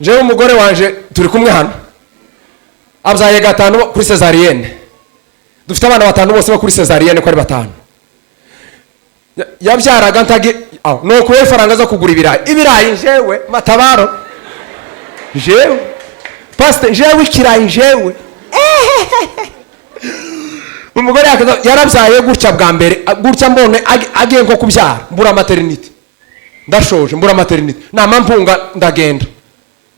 jewe umugore wanje turi kumwe hano abyaye gatanu kuri cesarienne, dufite abana batanu bose bo kuri cesarienne ko ari batanu. Yabyaraga ntage no kuwe faranga zo kugura ibirayi jewe matabaro jewe pastor jewe ikirayi jewe umugore yarabyaye gutya bwa mbere gutya mbone agiye nko kubyara mbura maternity, ndashoje mbura maternity nama mpunga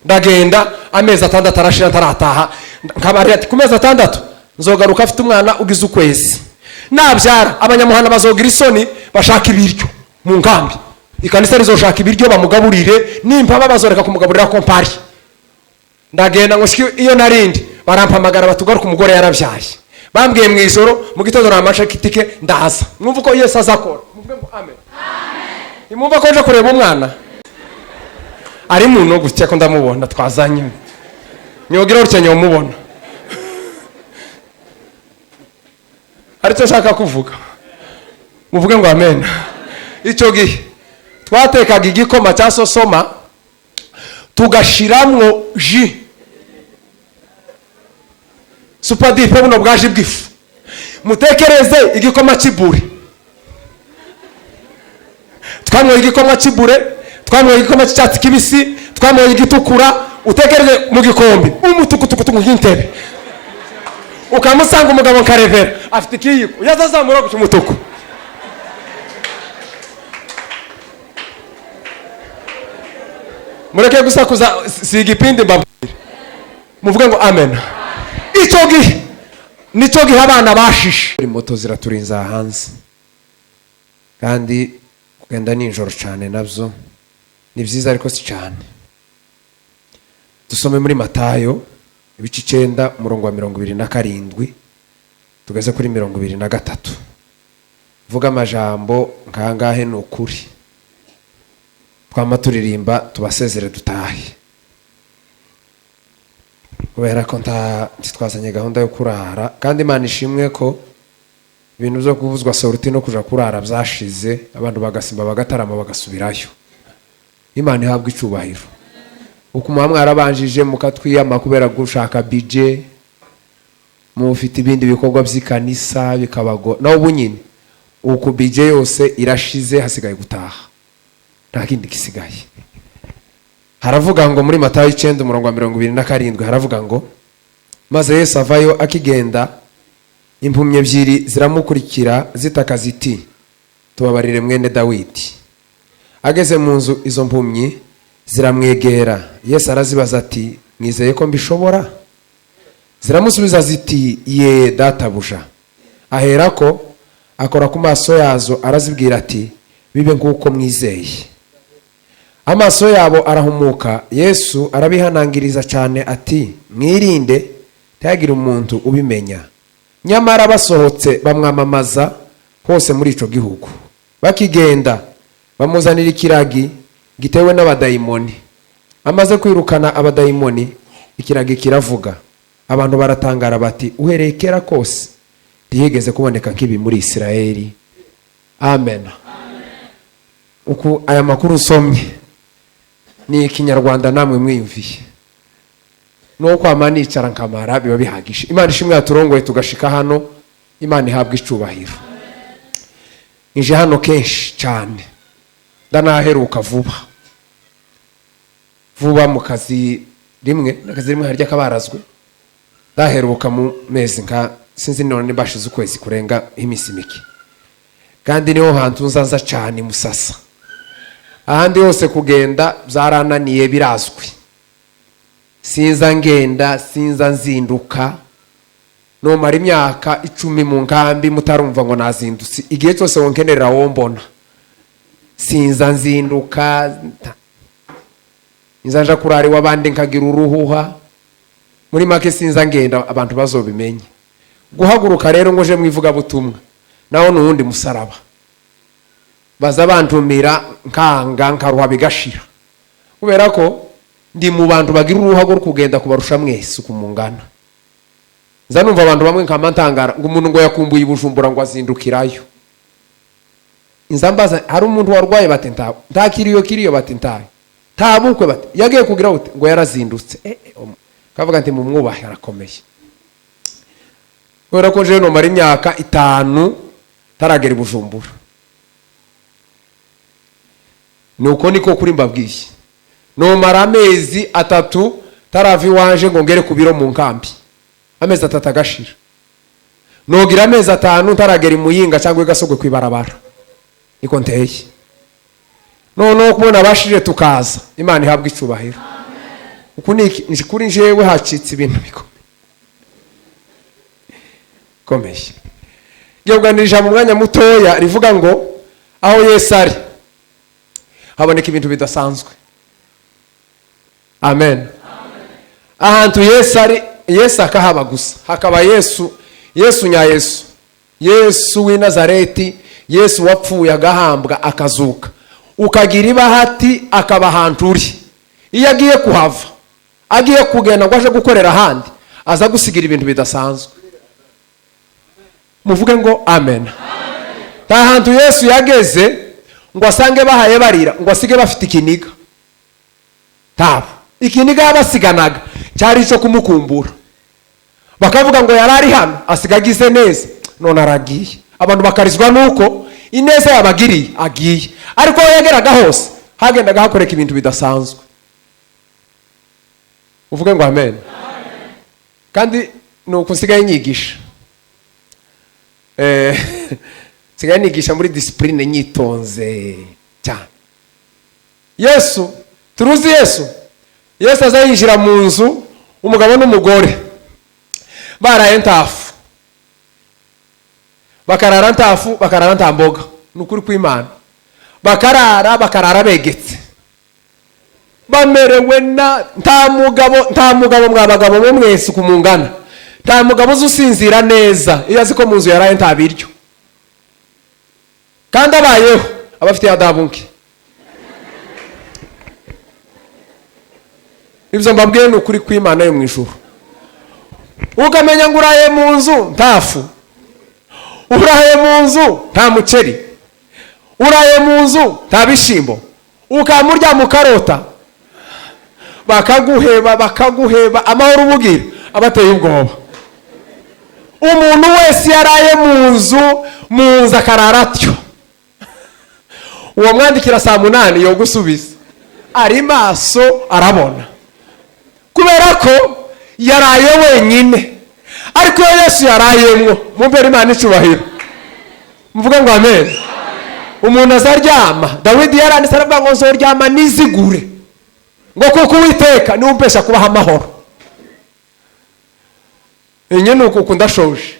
ndagenda amezi 6 arashira ntarataha nkabari ati ku mezi 6 nzogaruka afite umwana ugize ukwezi nabyara. Abanyamuhana bazogira isoni bashaka ibiryo mu ngambi, ikanisa rizoshaka ibiryo bamugaburire, nimba babazoreka kumugaburira kompari. Ndagenda ngo iyo narindi barampamagara batugaruka umugore yarabyaye, bambwiye mu ijoro mu gitondo namasha kitike ndaza, mwumva ko Yesu azakora, muvuge ngo amen amen. Imumva ko nje kureba umwana ari muno gutya ko ndamubona twazanye nyogira urukenye umubona ariko shaka kuvuga, muvuge ngo amen. Icyo gihe twatekaga igikoma cya sosoma tugashiramwo ji supadipe buno bwaje bwifu, mutekereze igikoma kibure, twamwoye igikoma kibure, twamwoye igikoma cyatsi kibisi, twamwoye igitukura, utekereze mu gikombe umutukutukutu nk'intebe, ukamusanga umugabo nkarevera afite ikiyiko yazazamura ku cyumutuku. Mureke gusakuza siga ipindi mbabwire, muvuge ngo amen. Icyo gihe nicyo gihe abana bashishe, moto ziraturinza hanze kandi kugenda nijoro cyane nabyo ni byiza ariko si cyane. Dusome muri Matayo ibice 9 umurongo wa 27 tugeze kuri 23. Vuga amajambo nkangahe n'ukuri, twama turirimba tubasezere dutahe, kubera ko twazanye gahunda yo kurara kandi Imana ishimwe ko ibintu byo kuvuzwa sorti no kuja kurara byashize, abantu bagasimba bagatarama bagasubirayo. Imana ihabwa icubahiro. Uko mwarabanjije mukatwiyama kubera gushaka budget, mufite ibindi bikorwa by'ikanisa bikabago naho bunyine uko budget yose irashize hasigaye gutaha, nta kindi gisigaye. Haravuga ngo muri Matayo 9 umurongo wa 27 haravuga ngo maze Yesu avayo akigenda, impumye ebyiri ziramukurikira zitaka ziti tubabarire mwene Dawidi. Ageze mu nzu izo mpumyi ziramwegera, Yesu arazibaza ati mwizeye ko mbishobora? Ziramusubiza ziti ye databuja. Aherako akora ku maso yazo arazibwira ati bibe nk'uko mwizeye. Amaso yabo arahumuka, Yesu arabihanangiriza cyane ati mwirinde tagira umuntu ubimenya. Nyamara basohotse bamwamamaza hose muri ico gihugu. Bakigenda bamuzanira ikiragi gitewe n'abadayimoni. Amaze kwirukana abadayimoni, ikiragi kiravuga. Abantu baratangara bati uhereye kera kose ntiyigeze kuboneka nk'ibi muri Isirayeli. Amen. Uku aya makuru usomye ni ikinyarwanda namwe mwiyumviye, nuko amanicara nkamara biba bihagisha. Imana ishimwe yaturongoye tugashika hano, Imana ihabwa icubahiro. Inje hano kenshi cyane, ndanaheruka vuba mu kazi rimwe harya kabarazwe, ndaheruka mu mezi nka sinzi none bashize ukwezi kurenga imisi mike, kandi niho hantu nzaza cyane Musasa. Ahandi hose kugenda byarananiye birazwi, sinza ngenda sinza nzinduka, no mara imyaka 10 mu nkambi mutarumva ngo nazindutse. Igihe cyose wonkenerera wombona sinza nzinduka, nzanja kurari wabandi nkagira uruhuha, muri make sinza ngenda abantu bazobimenye. Guhaguruka rero ngo je mwivuga butumwa naho nundi musaraba, baza bantumira nkanga nkaruha bigashira, kubera ko ndi mu bantu bagira uruhago rwo kugenda kubarusha mwese kumungana. Nza numva abantu bamwe nkamantangara ngo umuntu ngo yakumbuye Bujumbura ngo azindukirayo. Inzambaza hari umuntu warwaye batentawe ntakiriyo batentaye, tabukwe bati yagiye kugira ute ngo yarazindutse kavuga nti mu mwubahe arakomeye kubera ko je no mari imyaka 5 taragera i Bujumbura nuko niko kuri mbabwiye no mara amezi 3 taravi wanje ngo ngere ku biro mu nkambi amezi 3 agashira nogira amezi 5 taragera i Muyinga cyangwa igasogwe kwibarabara niko nteye no kubona bashije tukaza Imana ihabwa icubahiro uko ni kuri njewe hacitse ibintu bikomeye yoganirije mu mwanya mutoya rivuga ngo aho Yesu ari haboneka ibintu bidasanzwe. Amen. Ahantu Yesu ari, Yesu akahaba gusa, hakaba Yesu nya Yesu w'i Nazareti, Yesu wapfuye agahambwa akazuka, ukagira ibahati akaba ahantu uri. Iyo agiye kuhava, agiye kugenda ngo aje gukorera ahandi, aza gusigira ibintu bidasanzwe. Muvuge ngo amen. Ta hantu Yesu yageze ngo asange bahaye barira, ngo asige bafite ikiniga. Taba ikiniga yabasiganaga cyari cyo kumukumbura, bakavuga ngo yarari hano asigagize neza, none aragiye. Abantu bakarizwa nuko ineza yabagiriye agiye, ariko yageraga hose hagendaga hakoreka ibintu bidasanzwe. Uvuge ngo amen. Kandi nuko nsigaye nyigisha, nsigaye nigisha muri discipline nyitonze cyane. Yesu turuzi Yesu azayinjira mu nzu, umugabo n'umugore baraye ntafu, bakarara ntafu, bakarara ntamboga, nukuri kw'Imana, bakarara begetse, bamerewe na nta mugabo mwabagabo bo mwese kumungana, nta mugabo uzusinzira neza iyo azi ko mu nzu yaraye nta biryo, kandi abayeho abafite adabunke. Ibyo mbabwiye ni ukuri kw'Imana yo mu ijuru. Ukamenya ngo uraye mu nzu ntafu, uraye mu nzu nta muceri, uraye mu nzu nta bishimbo, ukamurya mu karota, bakaguheba amahoro ubugira abateye ubwoba. Umuntu wese yaraye mu nzu akarara atyo, uwo mwandikira saa 8 yo gusubiza ari maso arabona, kubera ko yaraye wenyine. Ariko Yesu yarayemwo, mumbere Imana icubahiro. Muvuga ngo amen. Umuntu azaryama, Dawidi yaranditse aravuga ngo nzoryama nizigure, ngo kuko Uwiteka ni umpesha kubaha amahoro. Nyine uko ndashoje.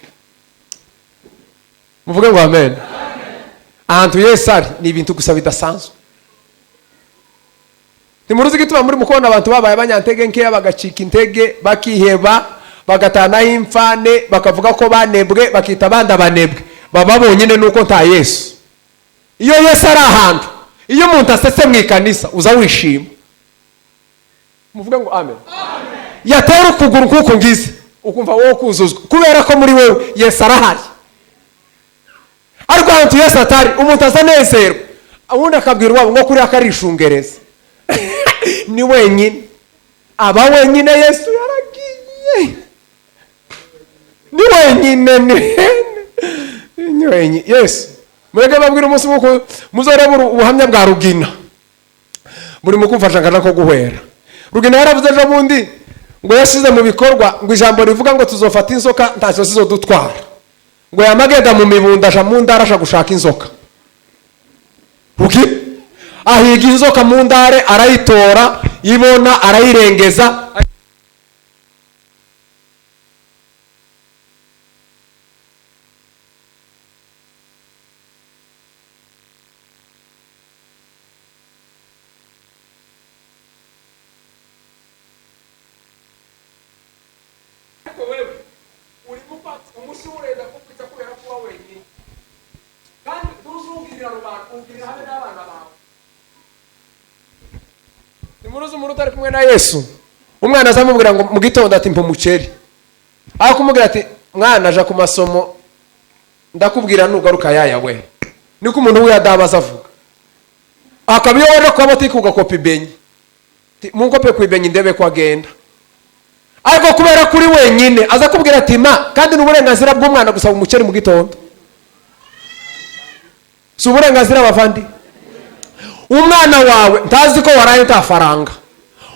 Muvuga ngo amen. Ahantu Yesu ari ni ibintu gusa bidasanzwe. Nimuruzi gituma muri mukona abantu babaye abanyantege nkeya, bagacika intege, bakiheba, bagatana imfane, bakavuga ko banebwe, bakita abandi abanebwe, baba bonyine nuko nta Yesu. Iyo Yesu ari ahantu, iyo umuntu asetse mu ikanisa uza wishima. Muvuga ngo amen. Yatera ukuguru kuko ngize, ukumva wowe kuzuzwa, kubera ko muri wewe Yesu arahari. Ariko ahantu Yesu atari, umuntu azanezerwa, ubundi akabwira wabo ngo kuri akarishungereza. Ni wenyine, aba wenyine. Yesu yaragiye, ni wenyine. Yesu mureke babwira umunsi muko muzoreba ubuhamya bwa Rugina, muri mukumfasha ngana ko guhwera. Rugina yaravuze ejo bundi ngo yashize mu bikorwa ngo ijambo rivuga ngo tuzofata inzoka ntacyo zizodutwara, ngo yamagenda mu mibunda aja mu ndara aja gushaka inzoka. Rugina ahiga inzoka mu ndare, arayitora, ibona arayirengeza. Umuruzi ari kumwe na Yesu, umwana azamubwira ngo mu gitondo ati mpa umuceri, aho kumubwira ati mwana aja ku masomo ndakubwira nugaruka yawe, niko umuntu we adabaza avuga. Akabiyo waje kwa botike ugakopa ibenye, munkope kwibenya indebe ko agenda. Ariko kubera kuri wenyine aza kubwira ati ma kandi n'uburenganzira bw'umwana gusaba umuceri mu gitondo. Si uburenganzira bavandi. Umwana wawe ntazi ko waraye utafaranga.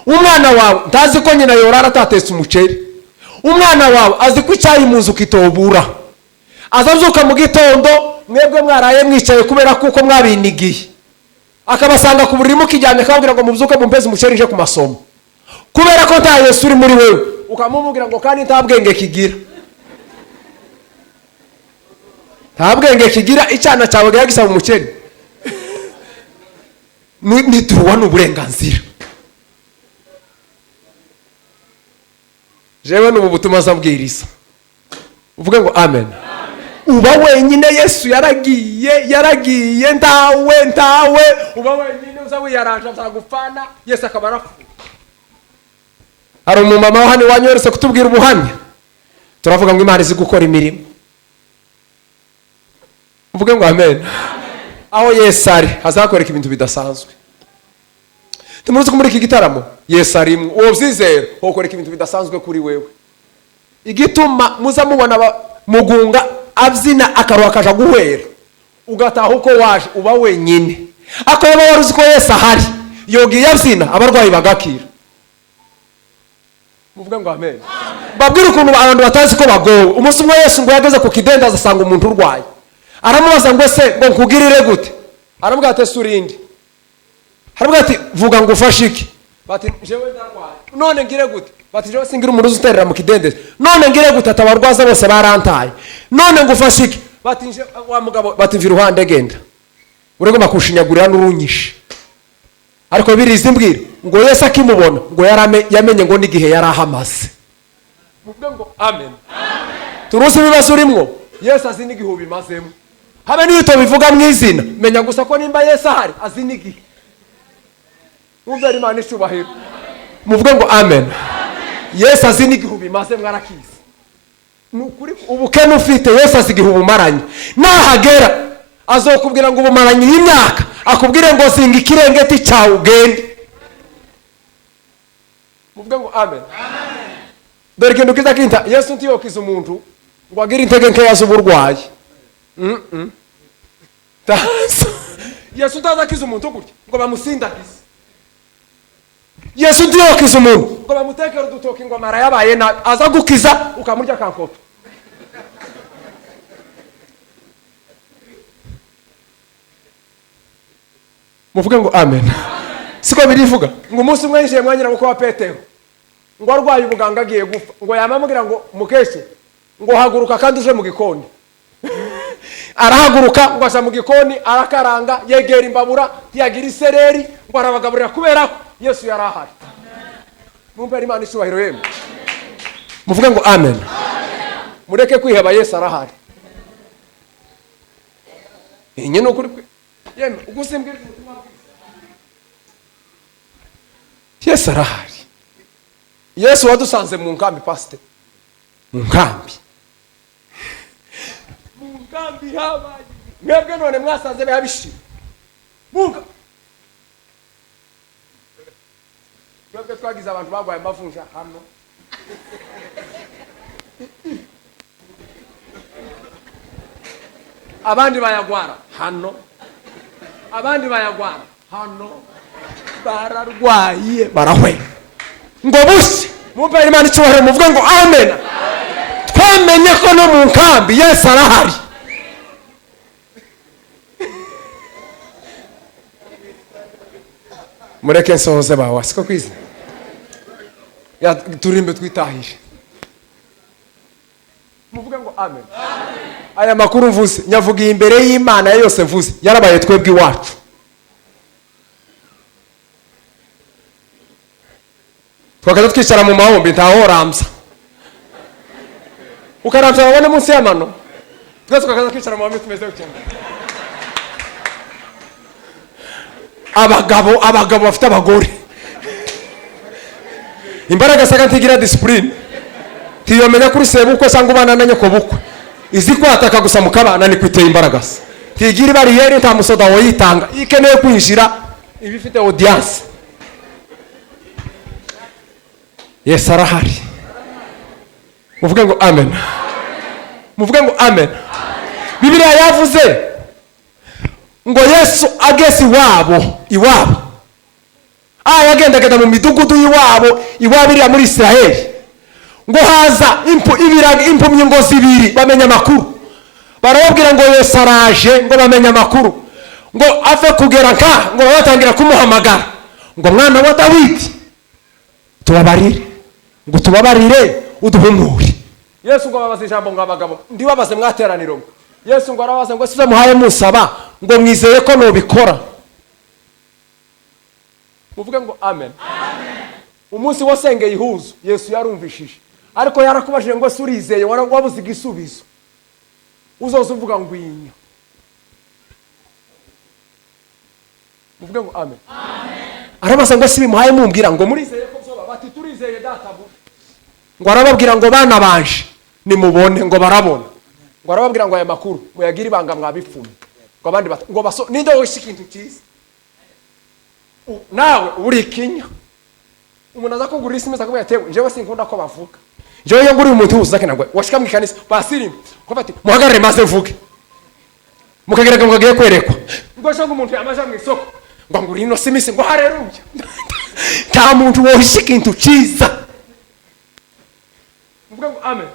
Umwana wawe ntazi ko nyina yorara atatetse umuceri. Umwana wawe azi ko icyayi muzu kitobura. Azazuka mu gitondo mwebwe mwaraye mwicaye kubera kuko mwabinigiye. Akabasanga ku buriri mukijyanye akababwira ngo mubyuke mumpeze umuceri nje ku masomo. Kubera ko nta Yesu uri muri wewe ukamubwira ngo kandi nta bwenge kigira. Nta bwenge kigira icyana cyawe gagisaba umuceri. Ni tuwa n'uburenganzira. Jewe n'ubu butuma zambwiriza. Uvuge ngo amen. Uba wenyine Yesu yaragiye ntawe uba wenyine uzawe yaraje azagufana Yesu akabarafu. Hari umumama wa hano wanyorese kutubwira ubuhamya. Turavuga ngo Imana izi gukora imirimo. Uvuge ngo amen. Aho Yesu ari hazakoreka ibintu bidasanzwe. Tumuruzi kumuri iki gitaramo Yesu ari uwo byizera hokoreka ibintu bidasanzwe kuri wewe. Igituma muza mubona mugunga abyina akaruha kaja guhera ugataha uko waje uba wenyine. Ako yaba waruzi ko Yesu ahari yogi yabyina abarwayi bagakira. Muvuga ngo amen. Babwira ukuntu abantu batazi ko bagowe. Umunsi umwe Yesu ngo yageze ku kidendaza asanga umuntu urwaye. Aramubaza ngo se ngo nkugirire gute? Aramubwira ati surindi. Aramubwira ati vuga ngo ufashe iki? Bati jewe ndarwaye. None ngire gute? Bati jewe singira umuruzi uterera mu kidendeze. None ngire gute atabarwaza bose barantaye. None ngo ufashe iki? Bati nje wa mugabo bati mvira uruhande genda. Urego makushinyagurira n'urunyishe. Ariko birizi mbwira ngo Yesu akimubona ngo yamenye ngo n'igihe yarahamaze. Muvuge ngo amen. Turusi bibazo urimo Yesu azi n'igihe ubimazemo. Habe n'ibito bivuga mu izina menya gusa ko nimba Yesu ahari azi n'igihe. Muvere Imana icubahiro. Muvuge ngo amen. Yesu azi n'igihe ubimaze mwarakize. Nukuri ubukene ufite Yesu azi igihe ubumaranye. Nahagera azokubwira ngo ubumaranye y'imyaka akubwire ngo zinga ikirengeti cyawe ugende. Muvuge ngo amen. Dore kintu kiza kinta Yesu ntiyokiza umuntu ngo agire intege nkeya z'uburwayi. Yesu ntazakiza umuntu gutya ngo bamusindagize. Yesu ntiyokiza umuntu ngo bamutekere udutoki ngo amara yabaye nabi aza gukiza ukamurya kankoto. Muvuge ngo amen. Siko birivuga ngo umunsi umwe yinjiye mwanyira muko wa Petero ngo arwaye ubuganga agiye gupfa ngo yamamubwira ngo mukeshe ngo haguruka kandi uje mu gikoni. Arahaguruka ngo aza mu gikoni arakaranga yegera imbabura yagira isereri ngo arabagaburira kubera ko Yesu yarahari. Mumpera Imana icubahiro yemwe. Muvuge ngo amen. Mureke kwiheba Yesu arahari. Nyine ukuri yemwe ugusimbwira umutima Yesu arahari. Yesu wadusanze mu nkambi pastor. Mu nkambi habaye. Mwebwe none mwasanze bayabishira. Muga. Mwebwe twagize abantu bagwaye amavunja hano. Abandi bayagwara hano. Abandi bayagwara hano. Bararwaye barahwe. Ngo bushi mumpera Imana icubahiro muvuge ngo amen. Twamenye ko no mu nkambi Yesu arahari. Mureke nsohoze bawe siko kwiza. Ya turimbe twitahije. Muvuge ngo amen. Aya makuru mvuze nyavugiye imbere y'Imana yose mvuze yarabaye twebwe iwacu. Twakaza twicara mu mahombi ntaho ramza. Ukaramza babone munsi y'amano. Twese twakaza twicara mu mahombi tumeze cyane. Abagabo bafite abagore. Imbaraga saka ntigira discipline. Tiyomenya kuri sebukwe sanga ubana na nyoko bukwe. Izi kwataka gusa mukabana ni kwiteye imbaraga. Tigira bariyeri nta musoda wo yitanga. Ikeneye kwinjira ibifite audience. Yesu arahari. Muvuge ngo amen. Muvuge ngo amen. Bibiliya yavuze ngo Yesu ageze iwabo. Yagendagenda mu midugudu iwabo iri muri Israeli. Ngo haza impumyi ngo zibiri bamenya amakuru. Barababwira ngo Yesu araje, ngo bamenya amakuru. Ngo ave kugera ngo batangira kumuhamagara. Ngo mwana wa Dawidi tubabarire. Ngo tubabarire uduhumure. Yesu ngo babaza ijambo ngo abagabo ndibabaze mwateraniro. Yesu ngo arabaza ngo size muhaye musaba ngo mwizeye ko nobikora. Muvuge ngo amen. Umunsi wasengeye ihuzu Yesu yarumvishije, ariko yarakubajije ngo surizeye wabuze igisubizo. Uzoza uvuga ngo inyo. Muvuge ngo amen. Arabaza ngo sibi muhaye mumbwira ngo murizeye ko byoba, bati turizeye databu. Ngo arababwira ngo bana banje nimubone, ngo barabona. Ngo arababwira ngo aya makuru muyagira ibanga mwabipfumye. Ngo abandi ngo baso ninde wishikintu cyiza. Nawe uri kinya. Umuntu aza kugura isi meza akubwira tewe jewe sinkunda ko bavuga. Jewe yo nguri umuntu uzakena ngo washika mu kanisa basiri ko bati muhagarare maze mvuge. Mukagereka mukagiye kwerekwa. Ngo shanga umuntu yamaje mu isoko ngo nguri ino simisi ngo haleluya. Ta muntu wishikintu cyiza. Muvuga ngo amen.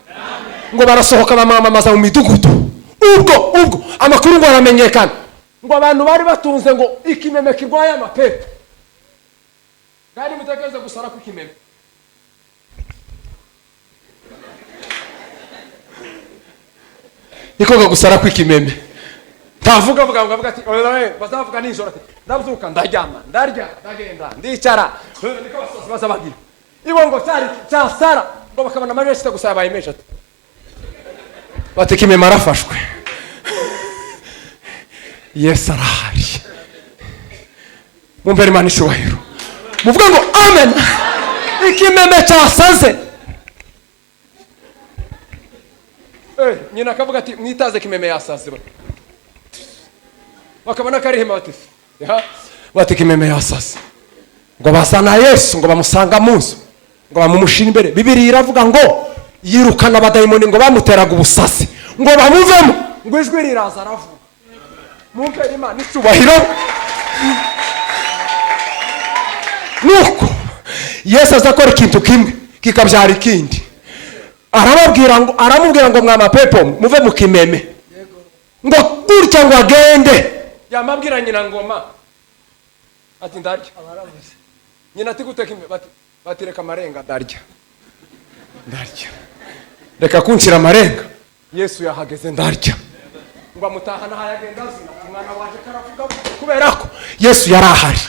Ngo barasohoka bamamaza mu midugudu. Ubwo amakuru ngo aramenyekana. Ngo abantu bari batunze ngo ikimeme kirwaye amapepo. Kandi mutakeze gusara ku kimeme. Niko gusara ku kimeme. Tavuga ati bazavuga nijoro ati ndabyuka ndaryama ndarya ndagenda ndicara niko basabagira. Ibo ngo cyasara ngo bakabana amaje cyo gusaba imesha. Bati kimeme arafashwe. Yesu arahari. Mumbere Imana ishubahiro. Muvuga ngo amen. Ikimeme cyasaze. Nyina akavuga ati mwitaze kimeme yasaze. Bakabona kari hema bati. Bati kimeme yasaze. Ngo basana Yesu ngo bamusanga munsi. Ngo bamumushira imbere. Bibiliya iravuga ngo yirukana abadayimoni ngo bamuteraga ubusasi. Ngo bamuvemo. Ngo ijwi riraza aravuga. Mumbere Imana ishubahiro. Nuko Yesu azakora ikintu kimwe kikabyara ikindi. Aramubwira ngo mwama pepo muve mu kimeme. Ngo gutya ngo agende. Yamabwira nyina ngoma ati ndarya. Nyina ati gute kimeme bati reka marenga ndarya. Reka kunshira marenga. Yesu yahageze ndarya. Ngo amutahana hayagenda zina umwana waje karavuga kubera ko Yesu yarahari.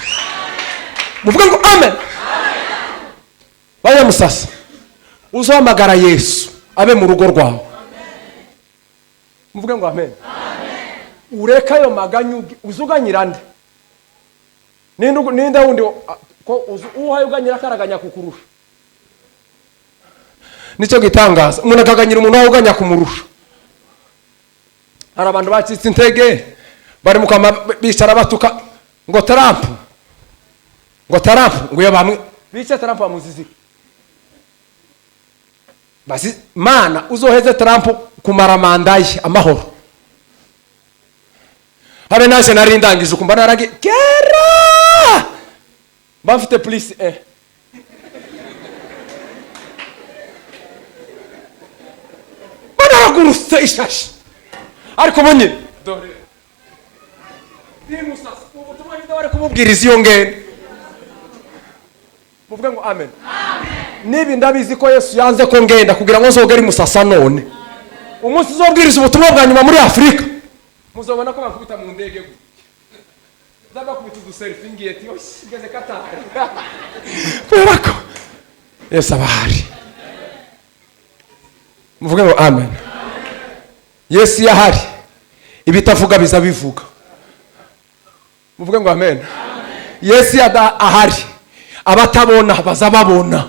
Muvuga ngo amen. Baya musasa uzohamagara Yesu abe mu rugo rwawe. Muvuga ngo amen. Ureka yo maganyu uzuganyira nde? Ninde wundi ko uhaye uganyira karaganya kukurusha. Nicyo gitangaza umuntu akaganyira umuntu aho uganya kumurusha. Hari abantu bacitse intege bari mu kama bicara batuka ngo Trump. Ngo yo bamwe bice Trump bamuzizi. Basi Mana uzoheze Trump kumara mandaye amahoro. Habe naje narindangije ukumva narage kera. Bafite police Baragurutse ishashi. Ariko bonye dore. Dimusas ubutumwa ndabare kumubwiriza iyo ngene. Muvuga ngo amen. Nibi ndabizi ko Yesu yanze ko ngenda kugira ngo nzogere musasa none. Umunsi uzobwiriza ubutumwa bwa nyuma muri Afrika. Muzobona ko bakubita mu ndege gute. Zaba kubita du selfie ngiyeti geze Katari. Perako. Yesu abahari. Muvuga ngo amen. Yesu yahari. Ibitavuga biza bivuga. Muvuga ngo amen. Yesu ahari. Abatabona bazababona.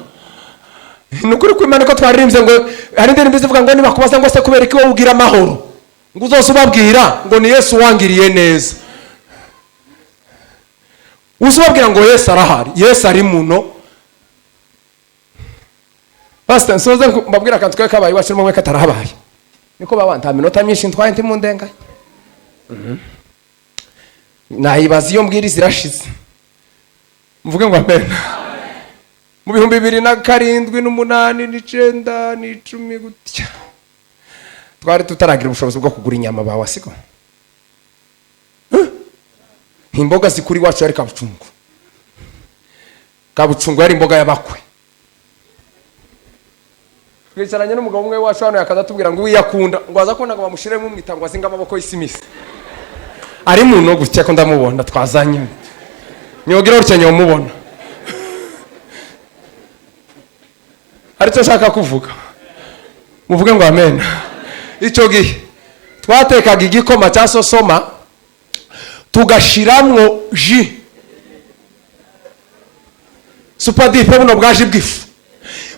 Nukuri kwimana ko twaririmbye ngo hari ndende bivuga ngo niba kubaza ngo se kubera iki wowe ugira amahoro. Ngo uzosubabwira ngo ni Yesu wangiriye neza. Uzubabwira ngo Yesu arahari. Yesu ari muno. Pastor nsoze mbabwira akantu twe kabaye wacu mwe katarahabaye niko babanta minota myinshi ntwaye ndi mu ndenga nayibaza iyo mbwiri zirashize mvuge ngo amen mu 2007 n'umunani n'icenda n'icumi gutya twari tutaragira ubushobozi bwo kugura inyama bawasigo imboga zikuri wacu yari kabucungu yari imboga y'abakwe twicaranye n'umugabo umwe wacu hano yakaza tubwira ngo wiyakunda ngo aza kubona ngo bamushiremo umwitangwa azinga amaboko y'isimisi ari muno gutya ko ndamubona twazanye nyogira urukenya umubona aricyo shaka kuvuga muvuge ngo amen icyo gihe twatekaga igikoma cya sosoma tugashiramwo ji supadipe buno bwaje bwifu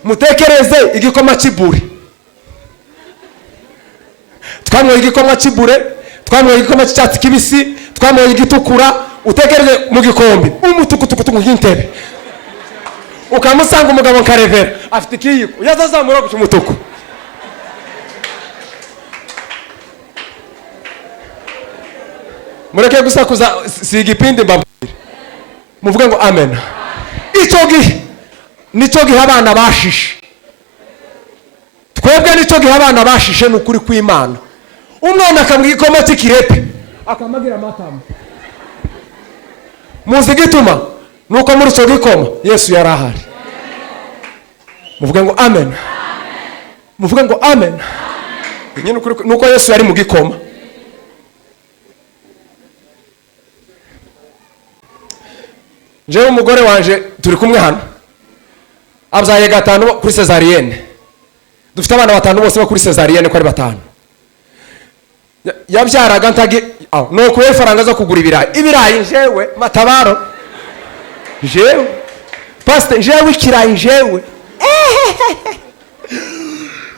mutekereze igikoma cy'ibure twamwe igikoma cy'ibure twamwe igikoma cy'icyatsi kibisi twamwe igitukura utekereze mu gikombe umutukutukutu nk'intebe ukamusanga umugabo nkarevera afite ikiyiko yazazamura ku mutuku mureke gusakuza siga ipindi mbabwire muvuge ngo amen icyo gihe nicyo gihe abana bashishe twebwe nicyo gihe abana bashishe n'ukuri kw'Imana umwana akambwira igikoma cy'ikirepe akamagira amatama muzi gituma nuko muri icyo gikoma Yesu yari ahari muvuge ngo amen muvuge ngo amen nuko Yesu yari mu gikoma jewe umugore wanje turi kumwe hano abyaye 5 kuri cesarienne dufite abana 5 bose bo kuri cesarienne ko ari 5 yabyaraga ntage no kuwe faranga zo kugura ibirayi jewe matabaro jewe pastor jewe ikirayi jewe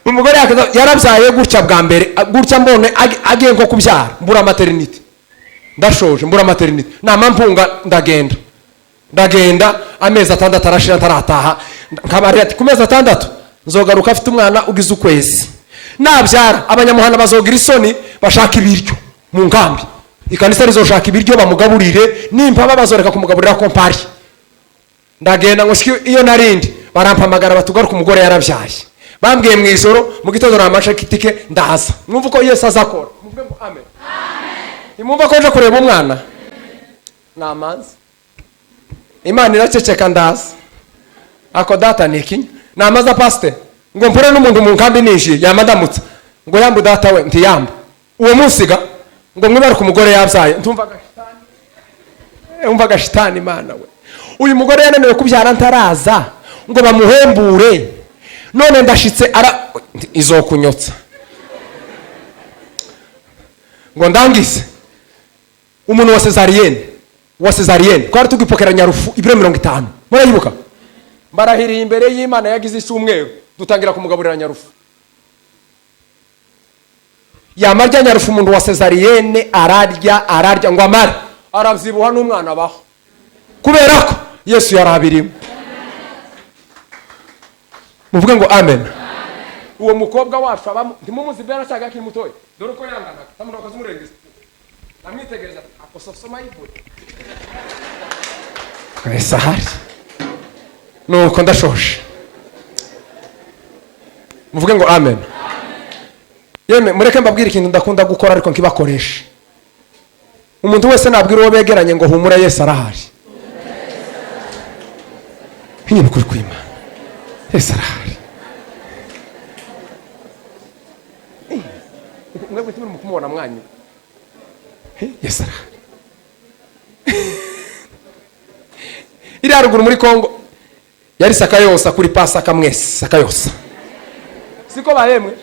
umugore yarabyaye gutya bwa mbere gutya mbone agiye nko kubyara mbura maternity ndashoje mbura maternity namampunga ndagenda amezi 6 arashira ntarataha nkabari ati ku mezi 6 nzogaruka afite umwana ugize ukwezi nabyara abanyamuhana bazogira isoni bashaka ibiryo mu nkambi ikanisa rizoshaka ibiryo bamugaburire nimpa babazoreka kumugaburira kompari ndagenda ngo iyo narindi barampamagara batugaruka umugore yarabyaye bambwiye mu ijoro mu gitondo namasha kitike ndaza mwumva ko Yesu azakora muvuge ngo amen imumva ko nje kureba umwana namanzi Imana iraceceka ndaza ako data nikinya namaza pastor ngo mpore n'umuntu mu nkambi ninjiye yamadamutse ngo yambu data we ntiyamba uwo musiga ngo mwibara ku mugore yabyaye umva gashitani Imana we uyu mugore yananiwe kubyara ntaraza ngo bamuhembure none ndashitse izokunyotsa ngo ndangize umuntu wa cesarienne kwari tugipokera nyarufu ibiro 50 murayibuka barahiriye imbere y'Imana yagize isumweru dutangira kumugaburira nyarufu yamarya nyarufu umuntu wa cesarienne ararya ngo amare aravyibuha n'umwana baho kubera ko Yesu yarabirimo muvuge ngo amen uwo mukobwa wacu ntimumuzi bera cyaga kiri mutoye dore ko yangana tamuntu bakazumurengeza amwitegereza akososoma yivuye Sahari nuko ndashoshe muvuge ngo amen yeme mureke mbabwira ikintu ndakunda gukora ariko nkibakoresha umuntu wese nabwira uwo begeranye ngo humura Yesu arahari hiye kuri kwima Yesu arahari mwebwe turi mukumubona mwanyu Yesu arahari iri haruguru muri Kongo yari Sakayosa kuri Pasaka mwese Sakayosa siko bahemwe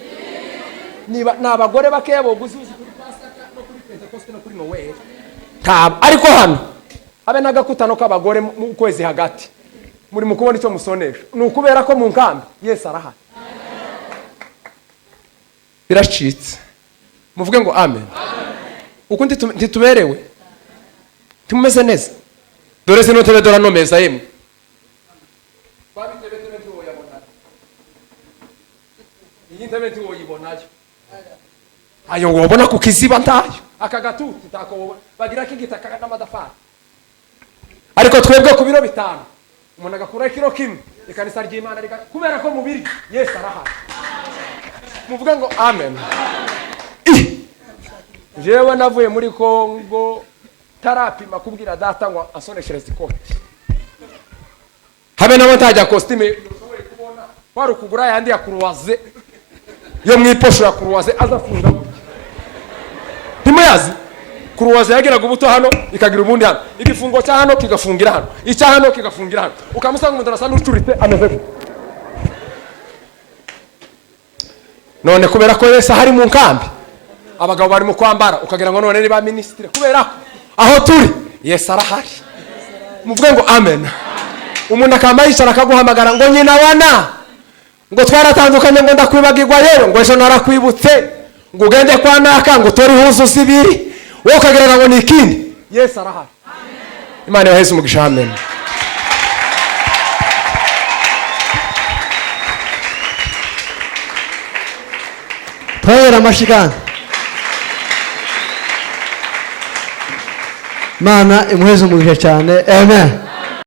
niba nabagore bakeya boguzi kuri Pasaka no kuri Pentecoste no kuri Noel ariko hano habe nagakutano k'abagore mu kwezi hagati muri mukubona icyo musonesha nukubera ko mu nkambi Yesu arahari birashitse muvuge ngo amen uko ntituberewe tumeze neza dore se no tebe dora no meza yemwe iyi ntebe ntiwoyibonayo ayo wobona ku kiziba ntayo aka gatuti tako bagira k'igitaka n'amadafari ariko twebwe ku biro 5 umuntu agakura ikiro kimwe ikanisa ry'Imana kubera ko mubiri Yesu arahari muvuga ngo amen. Jewe navuye muri Kongo tarapima kubwira data ngo asoneshereze ikoti habe nabo ntajya costume kubona wari kugura yandi ya kuruwaze yo mwiposho ya kuruwaze azafunga ntimuyazi kuruwaze yagiraga ubuto hano ikagira ubundi hano igifungo cya hano kigafungira hano icya hano kigafungira hano ukamusanga umuntu arasa n'ucuritse ameze none kubera ko Yesu hari mu nkambi abagabo bari mu kwambara ukagira ngo none ni ba ministre kubera aho turi Yesu arahari muvuge ngo amen. Umuntu akamayishara akaguhamagara ngo nyina wana ngo twaratandukanye ngo ndakwibagirwa rero ngo ejo narakwibutse ngo ugende kwa naka ngo tori huzu zibiri wowe ukagira ngo ni ikindi Yesu arahari. Imana yaheze umugisha amen. Tawera mashikana Mana imuheze umugisha cyane amen.